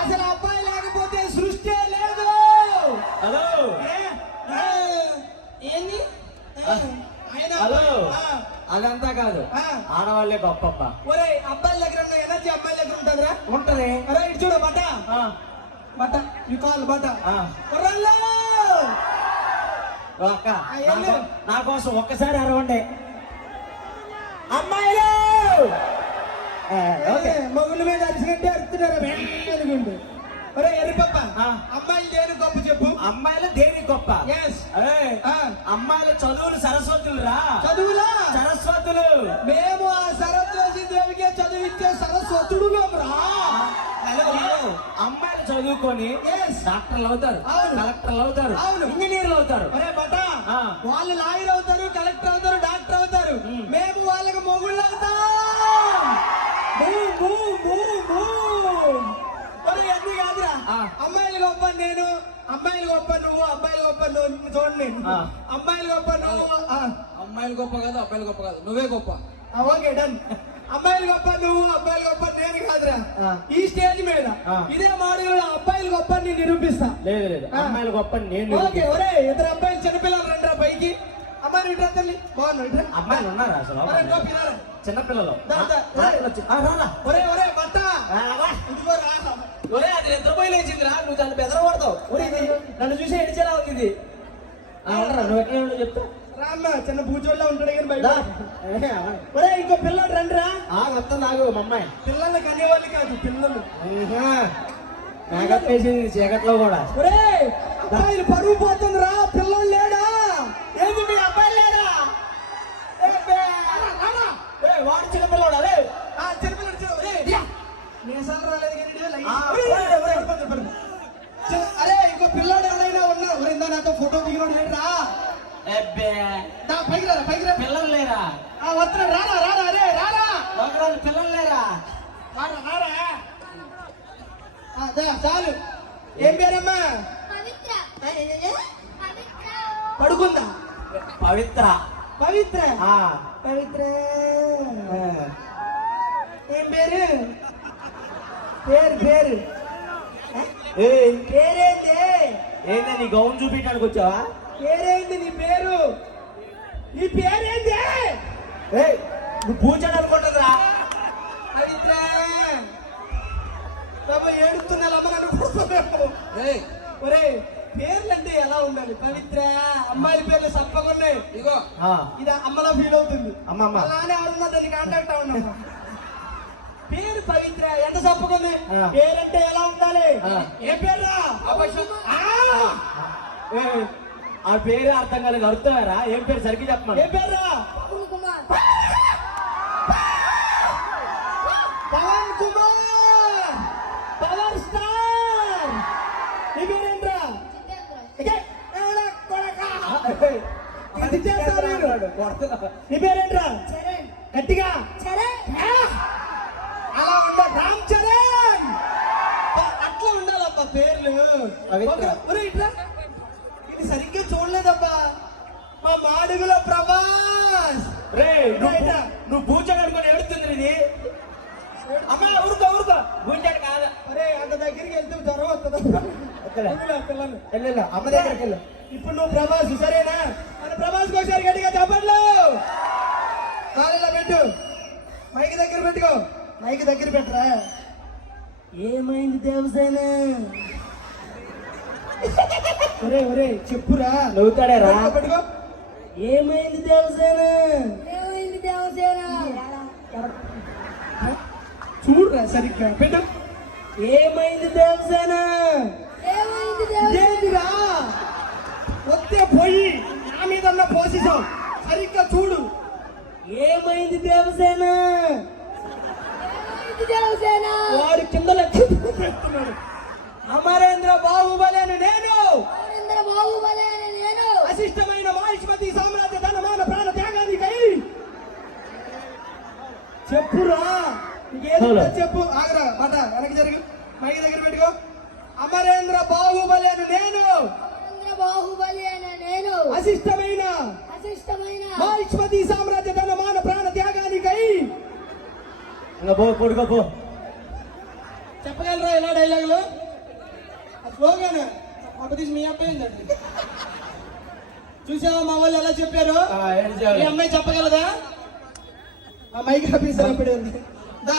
అసలు అబ్బాయి లేకపోతే సృష్టి లేదు. హలో ఏంది హలో, అదంతా కాదు, ఆడవాళ్ళే గొప్ప. ఒరే అబ్బాయిల దగ్గర ఉన్న ఎనర్జీ అమ్మాయిల దగ్గర ఉంటుందిరా. ఉంటది. అరే ఇటు చూడ బట్ట బట్ట యు కాల్ బట్ట అక్క నా కోసం ఒక్కసారి అరవండి అమ్మాయిలు. మగుల మీద అరిసినట్టే అరుతున్నారు అనుకోండి. ఒరే ఎర్రిపప్ప, అమ్మాయిలు దేని గొప్ప చెప్పు. అమ్మాయిలు దేని గొప్ప? అమ్మాయిల చదువులు సరస్వతులు రా. చదువులా సరస్వతులు. మేము ఆ సరస్వతి దేవికే చదువిచ్చే సరస్వతుడు రా. అమ్మాయిలు చదువుకొని డాక్టర్లు అవుతారు, కలెక్టర్లు అవుతారు, ఇంజనీర్లు అవుతారు. వాళ్ళు లాయర్ అవుతారు, కలెక్టర్ అవుతారు, డాక్టర్ అవుతారు. మేము వాళ్ళకి మొగుళ్ళు అవుతాం. ఎందుకు కాదురా, అమ్మాయిలు గొప్ప నేను, అమ్మాయిలు గొప్ప నువ్వు, అబ్బాయిలు గొప్ప నువ్వు. చూడండి, అమ్మాయిలు గొప్ప నువ్వు. అమ్మాయిలు గొప్ప కాదు, అబ్బాయిలు గొప్ప కాదు, నువ్వే గొప్ప. Okay done. అమ్మాయిలు గొప్ప నువ్వు, అబ్బాయిలు గొప్ప నేను కాదురా. ఈ స్టేజ్ మీద ఇదే మాడుగులో అబ్బాయిలు గొప్ప నేను నిరూపిస్తా. లేదు లేదు, అమ్మాయిలు గొప్ప నేను. ఓకే ఒరే ఇద్దరు అబ్బాయిలు చిన్నపిల్లలు రండిరా పైకి. అమ్మాయిలు ఇట్రా తల్లి, బాగున్నా. అమ్మాయిలు ఉన్నారా అసలు? చిన్నపిల్లలు. ఒరే ఒరే బట్ట ఒరే అది నిద్రపోయి లేచిందిరా, నువ్వు దాన్ని బెదరపడతావు. నన్ను చూసి ఎడిచేలా ఉంది ఇది. నువ్వు ఎట్లా చెప్తా రామ్మ, చిన్న పూజోళ్ళ ఉంటాడు కానీ బయట. ఒరే ఇంకో పిల్లలు రండిరా. మొత్తం నాకు మా అమ్మాయి. పిల్లలు కనేవాళ్ళు కాదు, పిల్లలు. మేకప్ వేసింది చీకట్లో కూడా. ఒరే అబ్బాయిలు పరువు పోతుందిరా, పిల్లలు లేడా? ఏంది మీ అబ్బాయి లేడా? వాడు చిన్నపిల్లవాడు. అదే చిన్నపిల్లడు. అరే ఇంకో పిల్లాడు ఎవరైనా ఉన్నారు? ఎవరైందా నాతో ఫోటో దిగినోడు లేరా? పైకి రారా, పైకి రా. పిల్లలు లేరా? వస్తున్నా, రారా రారా. అరే రారా, పిల్లలు లేరా? రారా. చాలు. ఏం పేరమ్మా? పడుకుందా? పవిత్ర. పవిత్ర పవిత్ర. ఏం పేరు? పేరు పేరు పేరేంటి? ఏంటి నీ గౌన్ చూపించడానికి వచ్చావా? పేరేంటి నీ పేరు? నీ పేరేంటి? నువ్వు పూజాడు అనుకుంటుందిరా. పవిత్ర బాబా ఏడుస్తున్నా నన్ను. ఒరే పేర్లంటే ఎలా ఉండాలి? పవిత్ర అమ్మాయిల పేర్లు సప్పగున్నాయి. ఇగో ఇది అమ్మలా ఫీల్ అవుతుంది. అమ్మమ్మ అలానే ఎవరున్నా దాన్ని కాంటాక్ట్ అవునా? పేరు పవిత్ర ఎంత సప్పగుంది. పేరంటే ఎలా ఉండాలి? ఏ పేరు? ఆ పేరు అర్థం కాలేదు, అర్థమేరా? ఏం పేరు సరిగ్గా చెప్పమని. ఏ పేరు? Pavan Kumar, power star. నీ పేరేంట్రా? నీ పేరేంట్రా? గట్టిగా అలా ఉండ. రామ్ చరణ్. అట్లా ఉండాలబ్బా పేర్లు. ఇట్లా ఇది సరిగ్గా చూడలేదబ్బా. మా మాడుగుల ప్రభాస్. నువ్వు పూజ కనుకొని ఎడుతుంది ఇది. అమ్మా ఊరుకో ఊరుకో, పూజాడు కాదు. అరే అంత దగ్గరికి వెళ్తే జ్వరం వస్తుంది. పిల్లలు అమ్మ దగ్గరికి వెళ్ళు. ఇప్పుడు నువ్వు ప్రభాస్ సరేనా? మన ప్రభాస్ ఒకసారి గట్టిగా చెప్పండి. కాలేలా పెట్టు, మైక్ దగ్గర పెట్టుకో. మైక్ దగ్గర పెట్టరా. ఏమైంది దేవసేన? ఒరే ఒరే చెప్పురా. నవ్వుతాడే రా. పెట్టుకో. ఏమైంది దేవసేన? ఏమైంది దేవసేన? చూడరా సరిగ్గా పెట్టు. ఏమైంది దేవసేన? ఏమైంది దేవసేన? ఏంటిరా వస్తే పోయి నా మీద ఉన్న పోసిసాం. సరిగ్గా చూడు. ఏమైంది దేవసేన? ఏమైంది దేవసేన? వాడు కింద పెడుతున్నాడు. అమరేంద్ర బాహుబలేను నేను, అమరేంద్ర బాహుబలేను నేను, అశిష్టమైన మహిష్మతి సామ్రాజ్య ధనమాన ప్రాణ త్యాగానికై. చెప్పురా, చెప్పు. ఆగరా మాట వెనక్కి జరిగి మైకి దగ్గర పెట్టుకో. అమరేంద్ర బాహుబలేను నేను, అమరేంద్ర బాహుబలేను నేను, అశిష్టమైన మహిష్మతి సామ్రాజ్య ధనమాన ప్రాణ త్యాగానికై. పడుకోపో. చెప్పగలరా ఇలా డైలాగులు? స్లోగానే అప్ప తీసి మీ అబ్బాయి ఏంటండి చూసావా మా వాళ్ళు ఎలా చెప్పారు మీ అమ్మాయి చెప్పగలదా ఆ మైక్ ఆఫీసర్ అప్పుడే ఉంది దా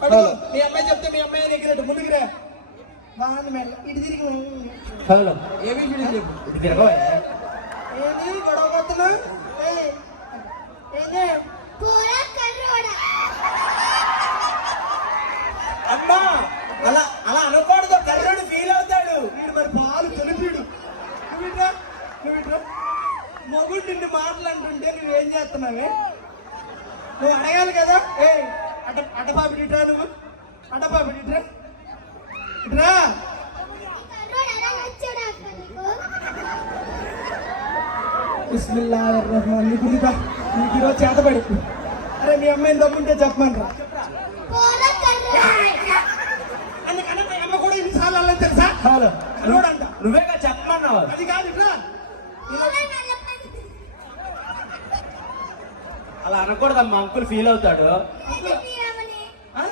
పడుకో. మీ అమ్మాయి చెప్తే మీ అమ్మాయి ఎగిరెట్టు ముందుకు రా బాగుంది మేడం ఇటు తిరిగి హలో ఏమి చెప్పు ఇది తిరగవా? ఏంది గొడవ కొడుతున్నా ఏంది పోరా కర్రోడా. అమ్మా అలా అలా అనకూడదు, కర్రుడు ఫీల్ అవుతాడు. వీడు మరి పాలు తొలిపీడు నువ్విట్రా నువ్విట్రా మొగుడు నిన్ను మాటలు అంటుంటే నువ్వేం చేస్తున్నావే నువ్వు అడగాలి కదా ఏ అటపాపిడిట్రా నువ్వు అటపాపిడిట్రా ఇట్రా కర్రోడు ఎలా నచ్చాడు అక్క నీకు? బిస్మిల్లాహిర్రహ్మాన్ నీకు ఈరోజు చేతపడి అరే మీ అమ్మాయిని దమ్ముంటే చెప్పమనరా పోరా కర్రోడా. అందుకన్నా మీ అమ్మ కూడా ఇన్నిసార్లు అలా తెలుసా హలో కర్రోడంట నువ్వేగా చెప్పమన్నావు. అది కాదు ఇట్రా పోరా నల్ల పంది. అలా అనకూడదమ్మా, అంకుల్ ఫీల్ అవుతాడు. ఏంటి రామని? ఆ?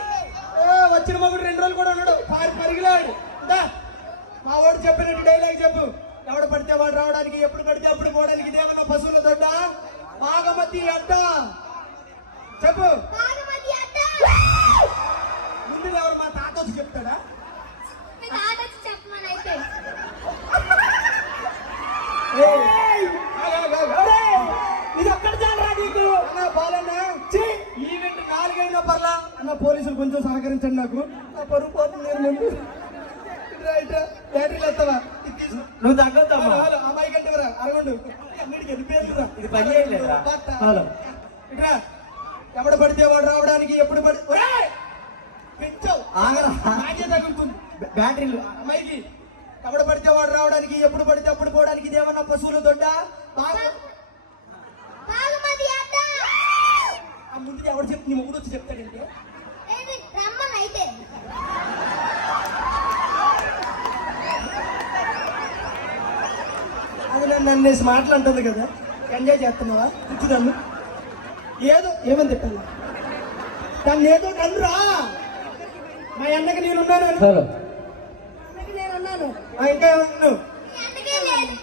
వచ్చిన మగుడు 2 రోజులు కూడా ఉన్నాడు పరిగిలాడు దా మా వాడు చెప్పినట్టు డైలాగ్ చెప్పు ఎవడు పడితే వాడు రావడానికి ఎప్పుడు పడితే అప్పుడు పోవడానికి ఇదేమన్నా పశువుల దొడ్డ బాగమతి అడ్డ చెప్పు బాగుమతి అడ్డ. ముందు ఎవరు మా తాత వచ్చి చెప్తాడా మీ తాత వచ్చి చెప్పమని అయితే. ఏయ్! ఆగు, ఆగు, ఆగు. ఏయ్! ఇది ఒక్కటి చాలరా నీకు అన్న బాలన్నా ఈవెంట్ 4 అయినా పర్లా అన్న పోలీసులు కొంచెం సహకరించండి నాకు నా పరుగు పోతుంది నేను ముందు ఇట్రా ఇట్రా బ్యాటరీలు వస్తావా ఇది తీసుకో నువ్వు తగ్గొద్దమ్మా. హలో అమ్మాయి కంటే రా అరగండు అన్నిటికి వెళ్ళిపోయారురా ఇది పని చేయట్లేదురా. హలో ఇట్రా ఎవడు పడితే వాడు రావడానికి ఎప్పుడు పడి ఒరేయ్! పెంచావు ఆగరా. నాకే తగులుతుంది బ్యాటరీలు అమ్మాయికి ఎవడు పడితే వాడు రావడానికి ఎప్పుడు పడితే అప్పుడు పోవడానికి ఇదేమన్నా పశువులు దొడ్డ బాగా బాగుమతి అడ్డ. ఆ ముందు ఎవడు చెప్తే నీ మొగుడు వచ్చి చెప్తాడంటే ఏంటి రమ్మని అయితే. అది నన్ను మాటలు అంటుంది కదా ఎంజాయ్ చేస్తున్నావా కూర్చుదాన్ని ఏదో ఏమని తిట్టాలి దాన్ని ఏదో కనురా మా అన్నకి నేనున్నాను హలో అన్నకి నేనున్నాను ఇంకా ఏమన్నాను మీ అన్నకే లేదు.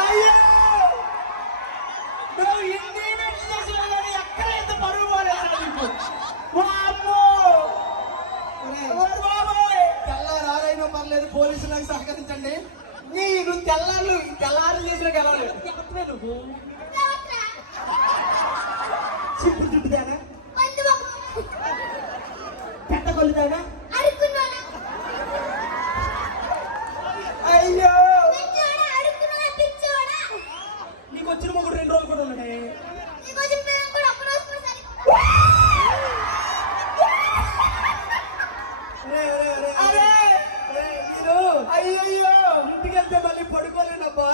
అయ్యో! నువ్వు ఎన్ని ఈవెంట్లు చేసినా కానీ ఎక్కడ ఎంత పరుగు పోలేదురా నీకు? వామ్మో! ఓరి బాబోయ్! తెల్లారైనా పర్లేదు పోలీసులకు సహకరించండి నువ్వు తెల్లారు చేసిన గెలవలేదు నువ్వు రావట్రా. చిప్పు చుట్టుదానా పంది మొక్క. పెట్ట కొలుదానా అడుక్కున్నానా? అయ్యో పిచ్చోడా, అడుక్కున్నానా పిచ్చోడా? నీకు వచ్చిన మొగుడు 2 రోజులు కూడా ఉన్నాడే నీకు వచ్చిన పిల్లలు కూడా ఒక్క రోజు కూడా సరిగ్గా. అరే మీరు అయ్యయ్యో ఇంటికి వెళ్తే మళ్ళీ పడుకోలేనబ్బా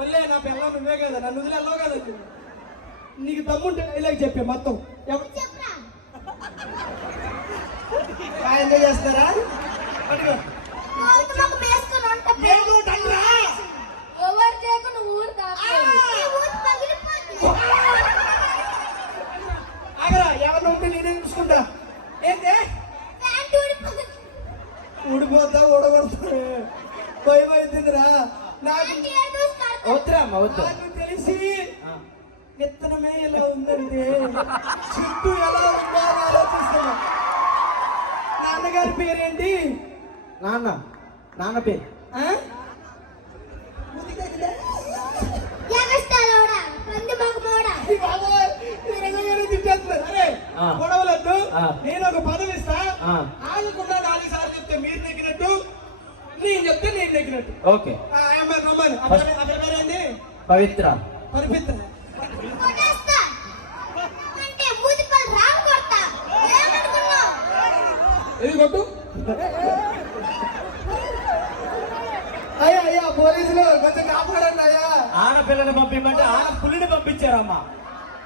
ఒళ్ళే నా పిల్ల నువ్వే కదా నన్ను వదిలి వెళ్ళావు కదా నువ్వు. నీకు తమ్ముంటే ఇలాగ చెప్పే మొత్తం ఎవరు చెప్పురా. ఎంజాయ్ చేస్తారా పట్టుకో. కోరిక మొక్క వేసుకొని ఉంటే ఏదో తండ్రా. ఎవరు చేయకుండా ఊరు దాకా ఊరు పగిలిపోతుంది. ఆగరా ఎవరిని ఉంటే నేనే చూసుకుంటా ఏంటే ప్యాంటు ఊడిపోతుంది. ఊడిపోతా ఊడగొడతా భయం అవుతుందిరా నాకు ప్యాంటు ఏదో కడతా. వద్దురా అమ్మా, వద్దు. నాకు తెలిసి విత్తనమే ఇలా ఉందంటే చుట్టూ ఎలా ఉందో అని ఆలోచిస్తున్నా నాన్నగారి పేరేంటి నాన్న పేరు ఆ? ఎగస్టాలోడా, పంది మొక్కమోడా. ఈ బాబోయ్, ఈ రకంగానే తిట్టేస్తున్నారు. అరే, ఆ. గొడవలొద్దు. ఆ. నేను ఒక పదవి ఇస్తా ఆ. ఆగకుండా 4 సార్లు చెప్తే మీరు నెగ్గినట్టు నేను చెప్తే నేను నెగ్గినట్టు ఓకే. ఆ అమ్మాయి రమ్మను అతని పేరేంటి పవిత్ర. పరిపిత్ర కొట్టేస్తా. అంటే మూతిపల్లి రావు కొడతా. ఏమనుకున్నావు? ఇది కొట్టు అయ్యా అయ్యా పోలీసులు కొంచెం కాపాడండి అయ్యా ఆడపిల్లని పంపించమంటే ఆడ పులిని పంపించారమ్మా.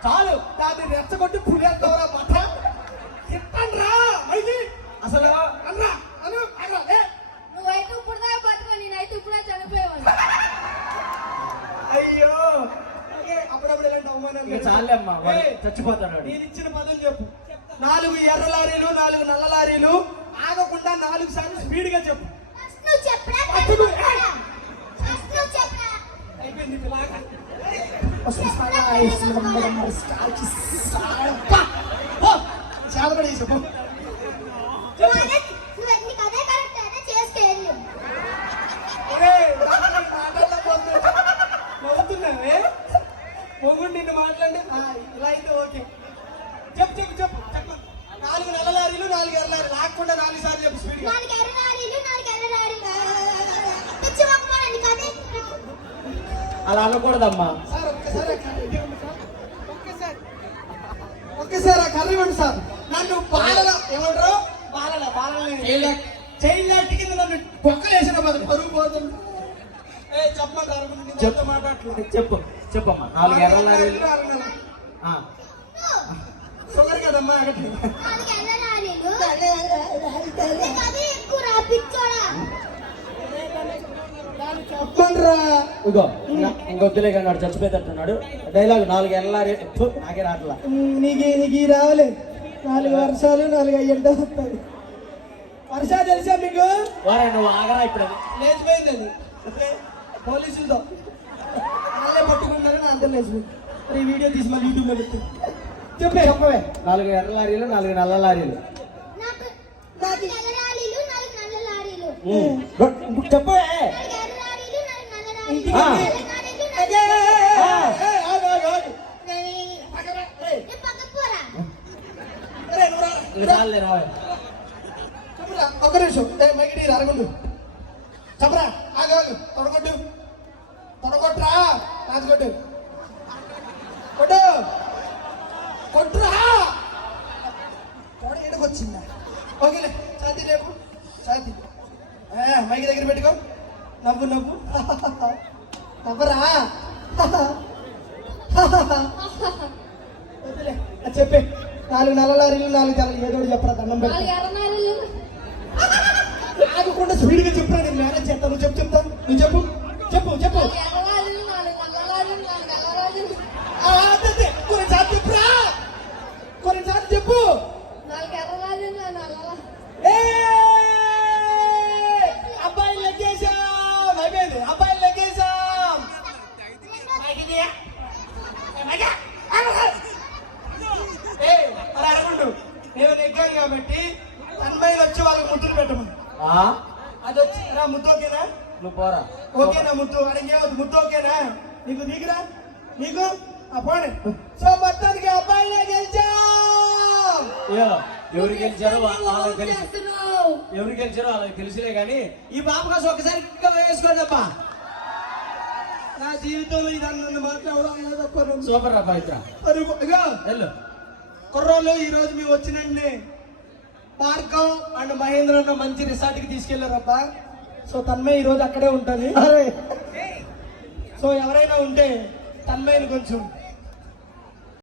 చాలు దాన్ని రెచ్చగొట్టి పులేస్తావరా పట్ట చెప్పండి రా అయితే అసలు అనరా అను అనరా ఏ నువ్వైతే ఇప్పుడు దాకా బతుకో, నేనైతే ఇప్పుడే చనిపోయేవాడిని. అయ్యో అప్పుడప్పుడు ఇలాంటి అవమానాలు ఇక చాలే అమ్మా, వాడు ఏయ్, చచ్చిపోతాడు వాడు. నేను ఇచ్చిన పదం చెప్పు చెప్తా 4 ఎర్ర లారీలు 4 నల్ల లారీలు ఆగకుండా 4 సార్లు స్పీడ్ గా చెప్పు. ఫస్ట్ నువ్వు చెప్పరా ఫస్ట్ నువ్వు. ఫస్ట్ నువ్వు చెప్పరా అయిపోయింది ఇలాగా. చాలా కూడా చెప్పు. నువ్వు నీకు అదే కరెక్ట్ అదే చేసుకెళ్ళి నవ్వుతున్నావే మొగుడు నిన్ను మాట్లాడి ఇలా అయితే ఓకే. చెప్పు చెప్పు చెప్పు చెప్పు. 4 నల్ల లారీలు 4 ఎర్ర లారీలు ఆగకుండా 4 సార్లు చెప్పు స్పీడ్ గా. 4 ఎర్ర లారీలు 4 ఎర్ర లారీలు పిచ్చి మొక్కమా నీకు అదే అలా అనకూడదమ్మా. సార్ ఒక్కసారి ఆ కర్రీ ఇవ్వండి సార్. ఒక్కసారి ఆ కర్రీ ఇవ్వండి సార్. నన్ను బాలల ఏమంటారు బాలల చైల్డ్ యాక్ట్ కింద నన్ను కుక్కలేసిన పరుగు పోతుంది. చెప్పమంటారు చెప్పు. మాట్లాడలేదు. చెప్పు చెప్పమ్మా. 4 ఎర్ర లారీలు. ఆ, షుగర్ కదమ్మా ఒకటి. 4 ఎర్ర లారీలు నీకు అదే ఎక్కువ రా పిచ్చోడా చెప్పండిరా. ఇగో ఇంకొద్దులే కానీ వాడు చచ్చిపోయేటట్టున్నాడు. డైలాగ్ 4 ఎర్ర లారీ. ఫు, నాకే రాట్లా. నీకు రావాలి. 4 వర్షాలు 4 అయ్యంట వస్తుంది. వర్ష తెలుసా మీకు? వారే నువ్వు ఆగరా ఇప్పుడు. అది లేచిపోయింది అది పోలీసులతో వాళ్ళే పట్టుకుంటారని అందరు లేచిపోయింది. ఈ వీడియో తీసి మళ్ళీ యూట్యూబ్లో పెట్టి చెప్పవే. 4 ఎర్ర లారీలు 4 నల్ల లారీలు. నాకు 4 ఎర్ర లారీలు 4 నల్ల లారీలు చెప్పవే. 4 ఎర్ర లారీలు 4 నల్ల లారీలు ఇంటికి ఆ. నేను పక్కకు పోరా ఇంకా చాలులే రావే. ఒక్క నిమిషం మైకి అరగండు చెప్పరా. ఆగు తొడగొట్టు తొడగొట్టురా రాజుగొట్టు కొట్టు కొట్టురా. తొడ ఎడకొచ్చిందా? ఓకేలే ఛాతీ రేపు ఛాతీ మైకి దగ్గర పెట్టుకో. నవ్వు నవ్వు నవ్వరా. వద్దులే అది చెప్పే. 4 నల్ల లారీలు 4 తెల్ల ఏదో ఒకటి చెప్పరా దండం 4 పెడతా. ఎర్ర లారీలు ఆగకుండా స్పీడ్ గా చెప్పురా. నేను మేనేజ్ చేస్తాను. నువ్వు చెప్తాను. నువ్వు చెప్పు చెప్పు చెప్పు. 4 ఎర్ర లారీలు 4 నల్ల లారీలు 4 నల్ల లారీలు కొన్నిసార్లు చెప్పురా. కొన్నిసార్లు చెప్పు. 4 ఎర్ర లారీలు 4 నల్ల లారీలు అబ్బాయిలు లెక్కేసాం. అయిపోయింది. అబ్బాయిలు లెక్కేసాం. మరి అడగండు. నేను నెగ్గాను కాబట్టి తన్మయిలు వచ్చి వాళ్ళకి ముద్దులు పెట్టమని. ఆ, అది వచ్చి రా ముద్దు ఓకేనా? నువ్వు పోరా. ఓకేనా ముద్దు అడిగేవద్దు. ముద్దు ఓకేనా నీకు? నీకురా నీకు పోనీ. సో మొత్తానికి అబ్బాయిలే గెలిచాం. ఏ, ఎవరు గెలిచారో వాళ్ళకి తెలుసు. చేస్తున్నావు ఎవరు గెలిచారో వాళ్ళకి తెలుసులే కానీ ఈ పాప కోసం ఒకసారి ఇంకా వేసుకోండి అబ్బా. నా జీవితంలో ఇది నన్ను మాట్లాడడం సూపర్ రా పవిత్ర. వెళ్ళు. కుర్రోళ్ళు ఈ రోజు మేము వచ్చినండి భార్గవ్ అండ్ మహేంద్ర అన్న మంచి రిసార్ట్ కి తీసుకెళ్లారబ్బా. సో తన్మయ్ ఈ రోజు అక్కడే ఉంటుంది. సో ఎవరైనా ఉంటే తన్మయ్ని కొంచెం